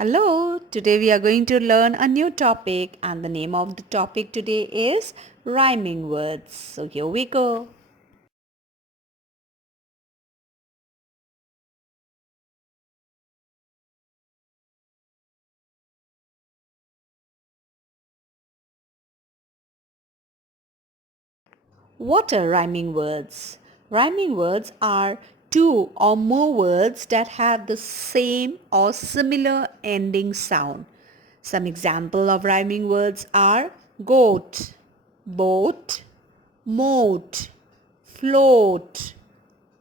Hello, today we are going to learn a new topic and the name of the topic today is rhyming words. So here we go. What are rhyming words? Rhyming words are two or more words that have the same or similar ending sound. Some example of rhyming words are goat, boat, moat, float,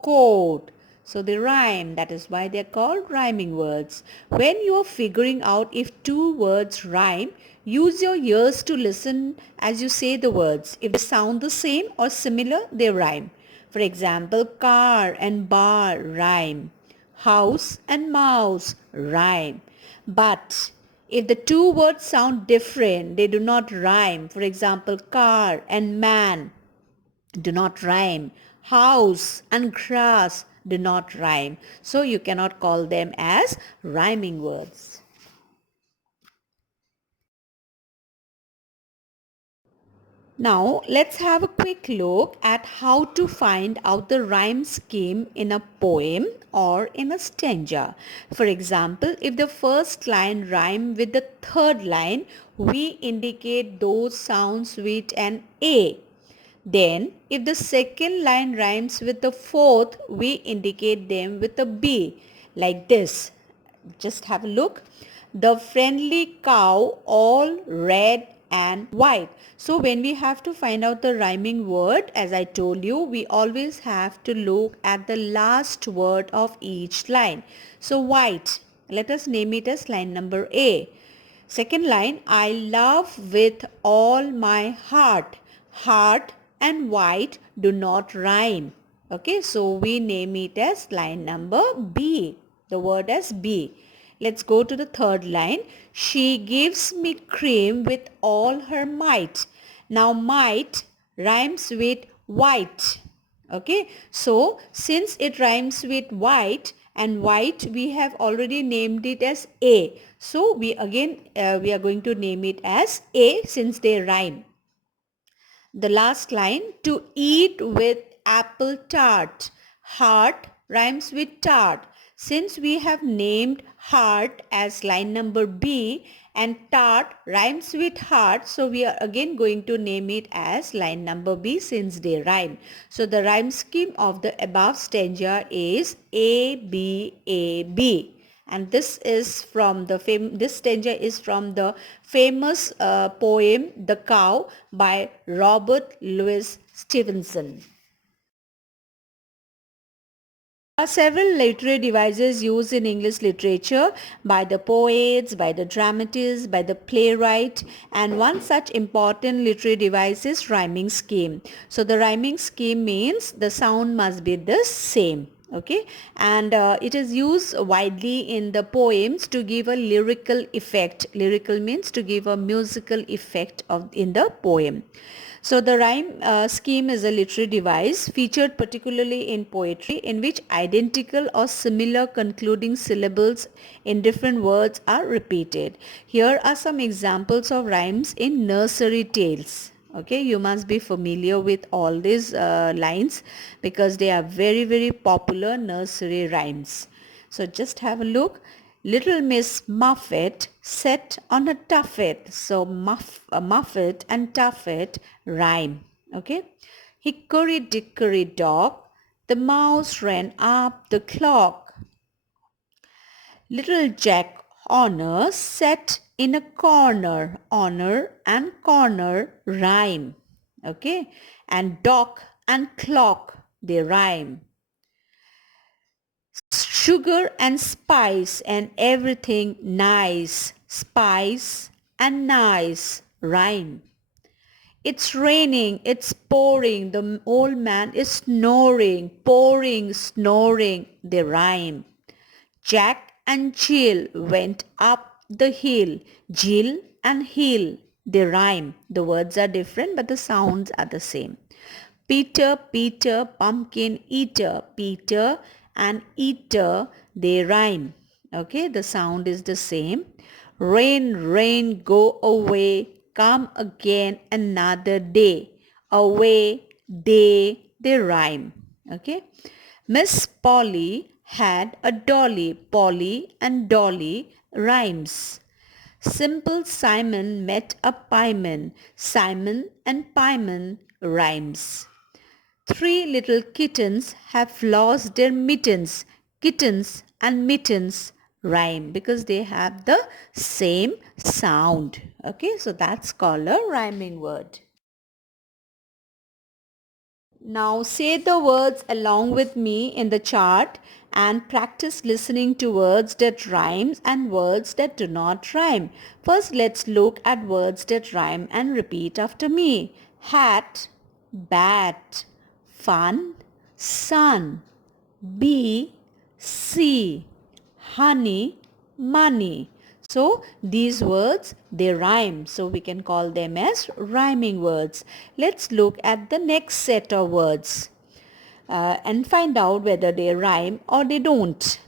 coat. So they rhyme. That is why they are called rhyming words. When you are figuring out if two words rhyme, use your ears to listen as you say the words. If they sound the same or similar, they rhyme. For example, car and bar rhyme. House and mouse rhyme. But if the two words sound different, they do not rhyme. For example, car and man do not rhyme. House and grass do not rhyme. So you cannot call them as rhyming words. Now let's have a quick look at how to find out the rhyme scheme in a poem or in a stanza. For example, if the first line rhyme with the third line, we indicate those sounds with an A. Then, if the second line rhymes with the fourth, we indicate them with a B, like this. Just have a look. The friendly cow, all red and white. So when we have to find out the rhyming word, as I told you, we always have to look at the last word of each line. So white, let us name it as line number A. Second line, I love with all my heart. Heart and white do not rhyme. Okay, so we name it as line number B. The word as B. Let's go to the third line. She gives me cream with all her might. Now might rhymes with white. Okay, so since it rhymes with white and white, we have already named it as A. So we are going to name it as A since they rhyme. The last line, to eat with apple tart. Heart rhymes with tart. Since we have named heart as line number B and tart rhymes with heart, so we are again going to name it as line number B since they rhyme. So the rhyme scheme of the above stanza is A, B, A, B, and this stanza is from the famous poem The Cow by Robert Louis Stevenson. There are several literary devices used in English literature by the poets, by the dramatists, by the playwright, and one such important literary device is rhyming scheme. So the rhyming scheme means the sound must be the same. Okay, and it is used widely in the poems to give a lyrical effect. Lyrical means to give a musical effect in the poem. So the rhyme scheme is a literary device featured particularly in poetry in which identical or similar concluding syllables in different words are repeated. Here are some examples of rhymes in nursery tales. Okay, you must be familiar with all these lines because they are very popular nursery rhymes. So just have a look. Little Miss Muffet sat on a tuffet. So Muffet and tuffet rhyme. Okay. Hickory dickory dock, the mouse ran up the clock. Little Jack Honor sat in a corner. Honor and corner rhyme. Okay. And dock and clock, they rhyme. Sugar and spice and everything nice. Spice and nice rhyme. It's raining, it's pouring, the old man is snoring. Pouring, snoring, they rhyme. Jack and Jill went up the hill. Jill and hill, they rhyme. The words are different but the sounds are the same. Peter, Peter, pumpkin eater. Peter and eater, they rhyme. Okay, the sound is the same. Rain, rain, go away, come again another day. Away, day, they rhyme. Okay. Miss Polly had a dolly. Polly and dolly rhymes. Simple Simon met a pieman. Simon and pieman rhymes. Three little kittens have lost their mittens. Kittens and mittens rhyme because they have the same sound. Okay, so that's called a rhyming word. Now say the words along with me in the chart and practice listening to words that rhyme and words that do not rhyme. First, let's look at words that rhyme and repeat after me. Hat, bat, fun, sun, bee, sea, honey, money. So these words, they rhyme. So we can call them as rhyming words. Let's look at the next set of words and find out whether they rhyme or they don't.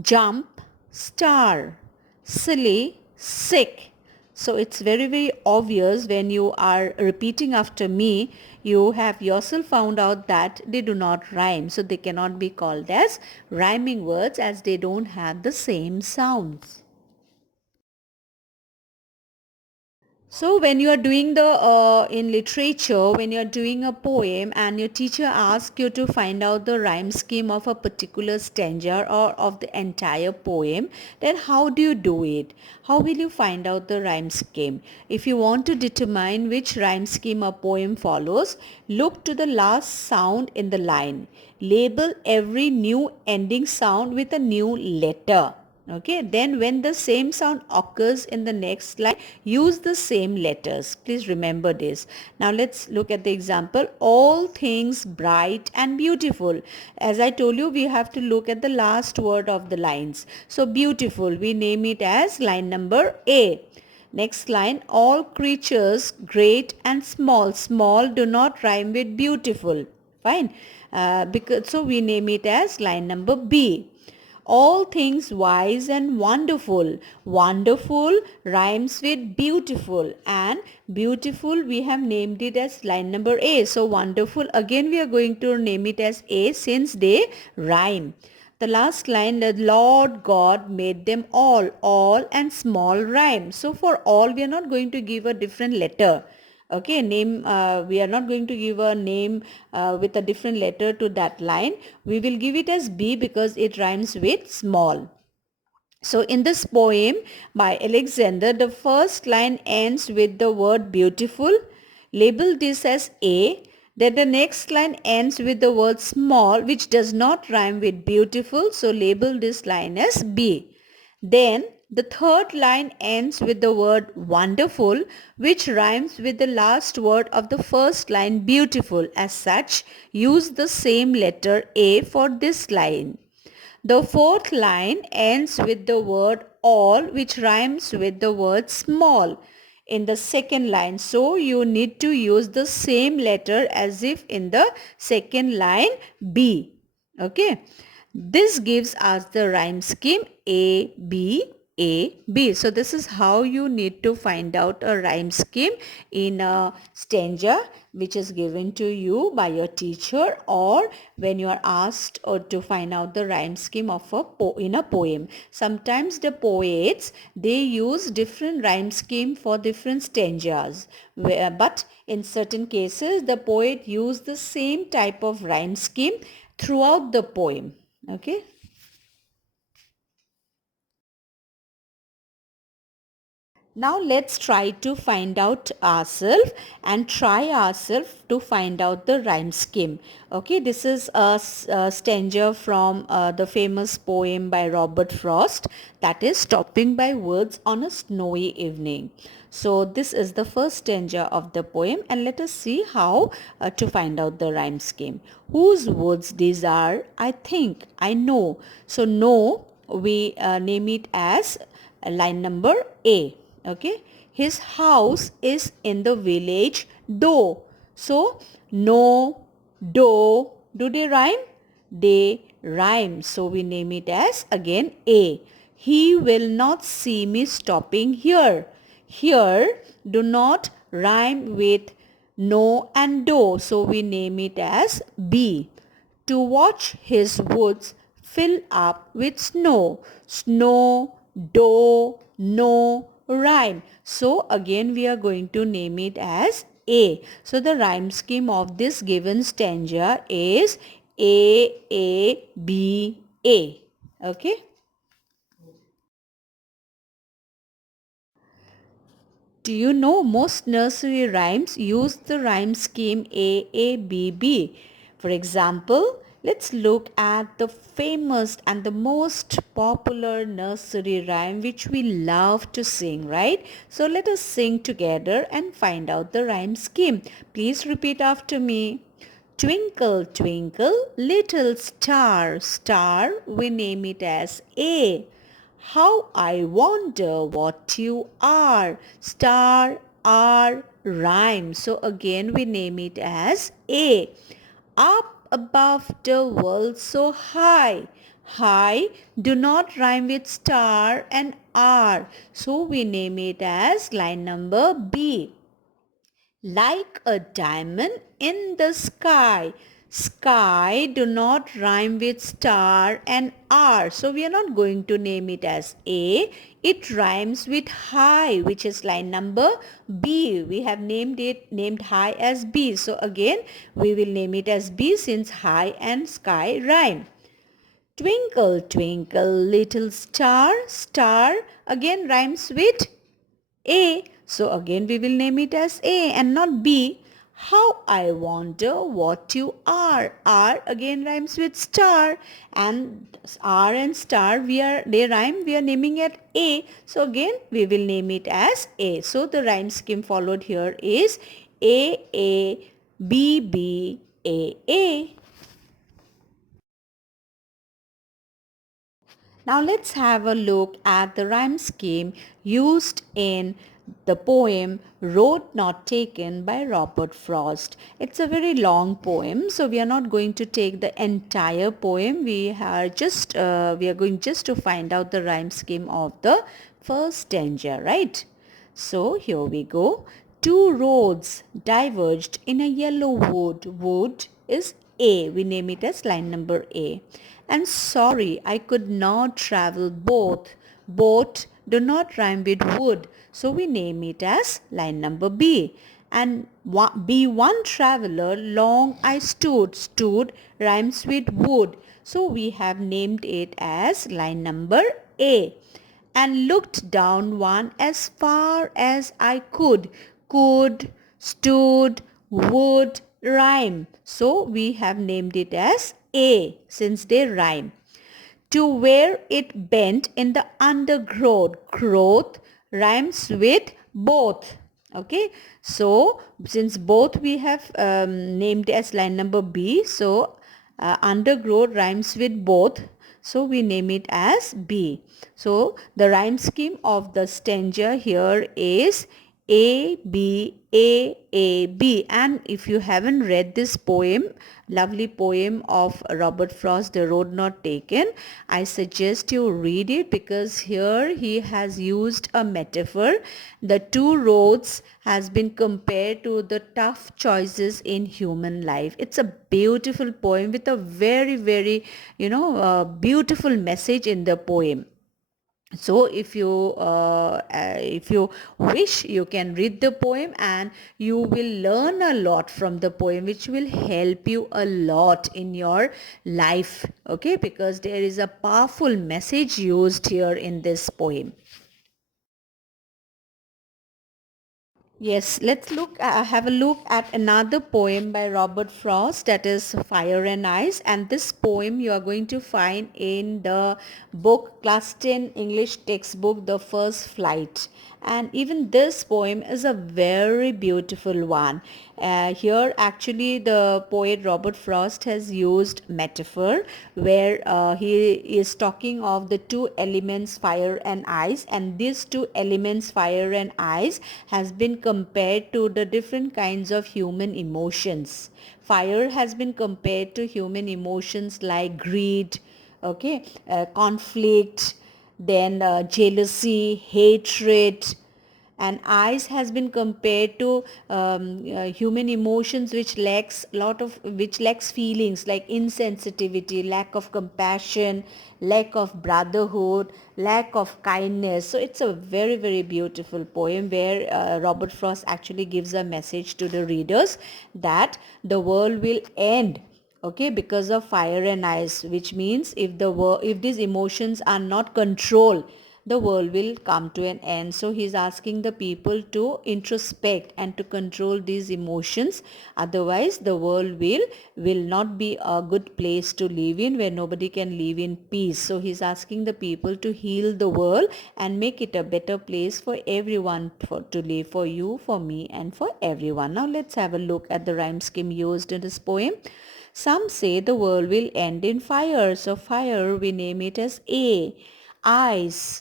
Jump, star, silly, sick. So it's very, very obvious when you are repeating after me, you have yourself found out that they do not rhyme. So they cannot be called as rhyming words as they don't have the same sounds. So when you are doing the in literature, when you are doing a poem and your teacher asks you to find out the rhyme scheme of a particular stanza or of the entire poem, then how do you do it? How will you find out the rhyme scheme? If you want to determine which rhyme scheme a poem follows, look to the last sound in the line. Label every new ending sound with a new letter. Okay, then when the same sound occurs in the next line, use the same letters. Please remember this. Now let's look at the example. All things bright and beautiful. As I told you, we have to look at the last word of the lines. So beautiful, we name it as line number A. Next line, all creatures great and small. Small do not rhyme with beautiful. Fine. Because so we name it as line number B. All things wise and wonderful. Wonderful rhymes with beautiful, and beautiful we have named it as line number A. So wonderful again we are going to name it as A since they rhyme. The last line, the Lord God made them all and small rhyme. So for all we are not going to give a different letter. Okay, name, we are not going to give a name with a different letter to that line. We will give it as B because it rhymes with small. So in this poem by Alexander, the first line ends with the word beautiful. Label this as A. Then the next line ends with the word small, which does not rhyme with beautiful. So label this line as B. Then the third line ends with the word wonderful, which rhymes with the last word of the first line beautiful. As such, use the same letter A for this line. The fourth line ends with the word all, which rhymes with the word small in the second line. So you need to use the same letter as if in the second line B. Okay. This gives us the rhyme scheme A, B, A, B. So this is how you need to find out a rhyme scheme in a stanza which is given to you by your teacher, or when you are asked or to find out the rhyme scheme of in a poem. Sometimes the poets, they use different rhyme scheme for different stanzas, but in certain cases the poet used the same type of rhyme scheme throughout the poem. Okay. Now let's try to find out ourselves and try ourselves to find out the rhyme scheme. Okay, this is a stanza from the famous poem by Robert Frost, that is Stopping by Woods on a Snowy Evening. So this is the first stanza of the poem, and let us see how to find out the rhyme scheme. Whose woods these are, I think, I know. So know we name it as line number A. Okay, his house is in the village though. So no, do they rhyme? They rhyme. So we name it as again A. He will not see me stopping here. Here do not rhyme with no and do, so we name it as B. To watch his woods fill up with snow. Snow, do, no, rhyme. So again we are going to name it as A. So the rhyme scheme of this given stanza is A, B, A. Okay. Do you know most nursery rhymes use the rhyme scheme A, B, B? For example, let's look at the famous and the most popular nursery rhyme which we love to sing, right? So let us sing together and find out the rhyme scheme. Please repeat after me. Twinkle, twinkle, little star, star, we name it as A. How I wonder what you are. Star, R, rhyme. So again we name it as A. Up above the world so high. High do not rhyme with star and R. So we name it as line number B. Like a diamond in the sky. Sky do not rhyme with star and R. So we are not going to name it as A. It rhymes with high, which is line number B. We have named high as B. So again we will name it as B since high and sky rhyme. Twinkle, twinkle, little star, star again rhymes with A. So again we will name it as A and not B. How I wonder what you are. R again rhymes with star, and R and star they rhyme, we are naming it A. So again we will name it as A. So the rhyme scheme followed here is A, B, B, A. Now let's have a look at the rhyme scheme used in the poem Road Not Taken by Robert Frost. It's a very long poem, so we are not going to take the entire poem. We are going just to find out the rhyme scheme of the first stanza, right? So here we go. Two roads diverged in a yellow wood. Wood is A. We name it as line number A. And sorry, I could not travel both. Both do not rhyme with wood. So we name it as line number B. And be one traveler, long I stood. Stood rhymes with wood. So we have named it as line number A. And looked down one as far as I could. Could, stood, would, rhyme. So we have named it as A since they rhyme. To where it bent in the undergrowth. Growth rhymes with both. Okay, so since both we have named as line number B, so undergrowth rhymes with both, so we name it as B. So the rhyme scheme of the stanza here is A, B, and if you haven't read this poem, lovely poem of Robert Frost, The Road Not Taken, I suggest you read it because here he has used a metaphor. The two roads has been compared to the tough choices in human life. It's a beautiful poem with a very beautiful message in the poem. So if you wish, you can read the poem and you will learn a lot from the poem, which will help you a lot in your life. Okay, because there is a powerful message used here in this poem. Yes, let's have a look at another poem by Robert Frost, that is Fire and Ice. And this poem you are going to find in the book Class 10 English textbook, The First Flight. And even this poem is a very beautiful one. Here actually the poet Robert Frost has used metaphor where he is talking of the two elements fire and ice, and these two elements fire and ice has been compared to the different kinds of human emotions. Fire has been compared to human emotions like greed, okay, conflict, then jealousy, hatred, and eyes has been compared to human emotions which lacks feelings like insensitivity, lack of compassion, lack of brotherhood, lack of kindness. So it's a very, very beautiful poem where Robert Frost actually gives a message to the readers that the world will end, okay, because of fire and ice, which means if these emotions are not controlled, the world will come to an end. So he's asking the people to introspect and to control these emotions, otherwise the world will not be a good place to live in, where nobody can live in peace. So he's asking the people to heal the world and make it a better place for everyone to live, for you, for me, and for everyone. Now let's have a look at the rhyme scheme used in this poem. Some say the world will end in fire, so fire we name it as A. Ice,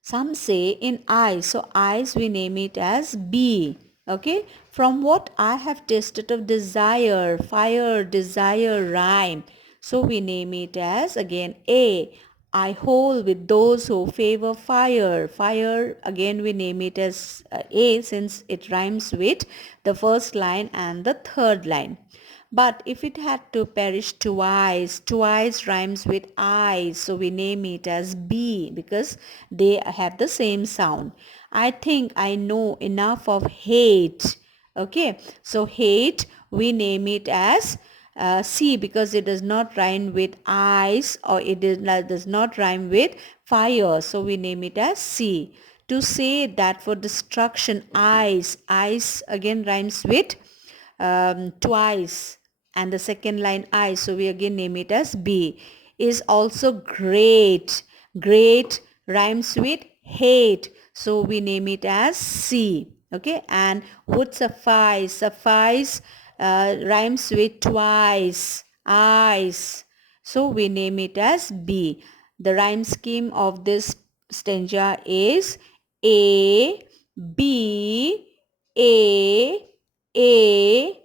some say in eyes, so eyes we name it as B. Okay, from what I have tasted of desire, fire, desire, rhyme, so we name it as again A. I hold with those who favor fire, fire again we name it as A, since it rhymes with the first line and the third line. But if it had to perish twice, twice rhymes with I, so we name it as B because they have the same sound. I think I know enough of hate. Okay, so hate we name it as C because it does not rhyme with ice, or does not rhyme with fire, so we name it as C. To say that for destruction, ice, ice again rhymes with twice, and the second line I, so we again name it as B. Is also great, great rhymes with hate, so we name it as C. Okay, and would suffice, suffice rhymes with twice, eyes, so we name it as B. The rhyme scheme of this stanza is A, B, A, A,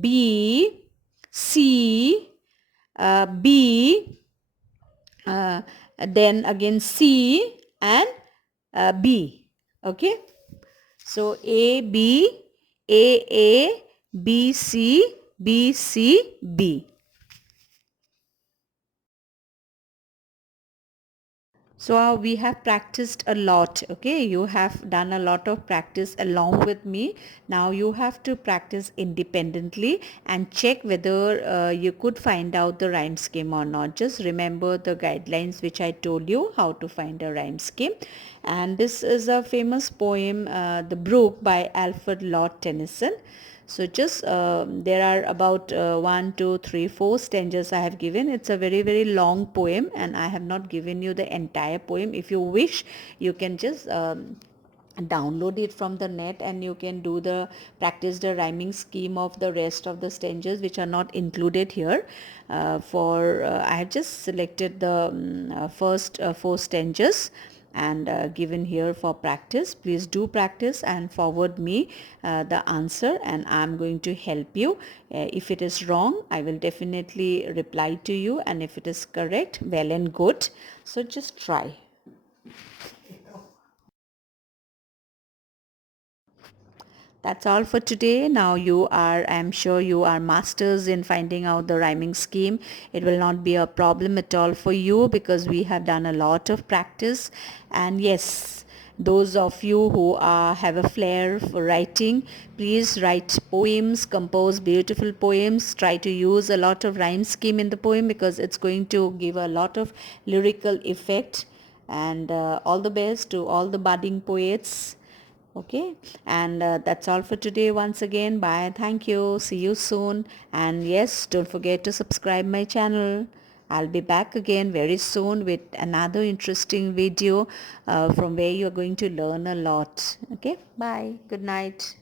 B, C, B, uh, then again C and B. Okay. So A, B, A, B, C, B, C, B. So we have practiced a lot. Okay, you have done a lot of practice along with me. Now you have to practice independently and check whether you could find out the rhyme scheme or not. Just remember the guidelines which I told you how to find a rhyme scheme. And this is a famous poem, The Brook by Alfred Lord Tennyson. So just there are about 1, 2, 3, 4 stanzas I have given. It's a very, very long poem and I have not given you the entire poem. If you wish, you can just download it from the net and you can do the practice the rhyming scheme of the rest of the stanzas which are not included here. I have just selected the first 4 stanzas and given here for practice. Please do practice and forward me the answer and I'm going to help you. If it is wrong, I will definitely reply to you, and if it is correct, well and good. So just try. That's all for today. Now I'm sure you are masters in finding out the rhyming scheme. It will not be a problem at all for you because we have done a lot of practice. And yes, those of you who have a flair for writing, please write poems, compose beautiful poems. Try to use a lot of rhyme scheme in the poem because it's going to give a lot of lyrical effect. And all the best to all the budding poets. Okay, and that's all for today. Once again, bye, thank you, see you soon, and yes, don't forget to subscribe my channel. I'll be back again very soon with another interesting video from where you're going to learn a lot. Okay, bye, good night.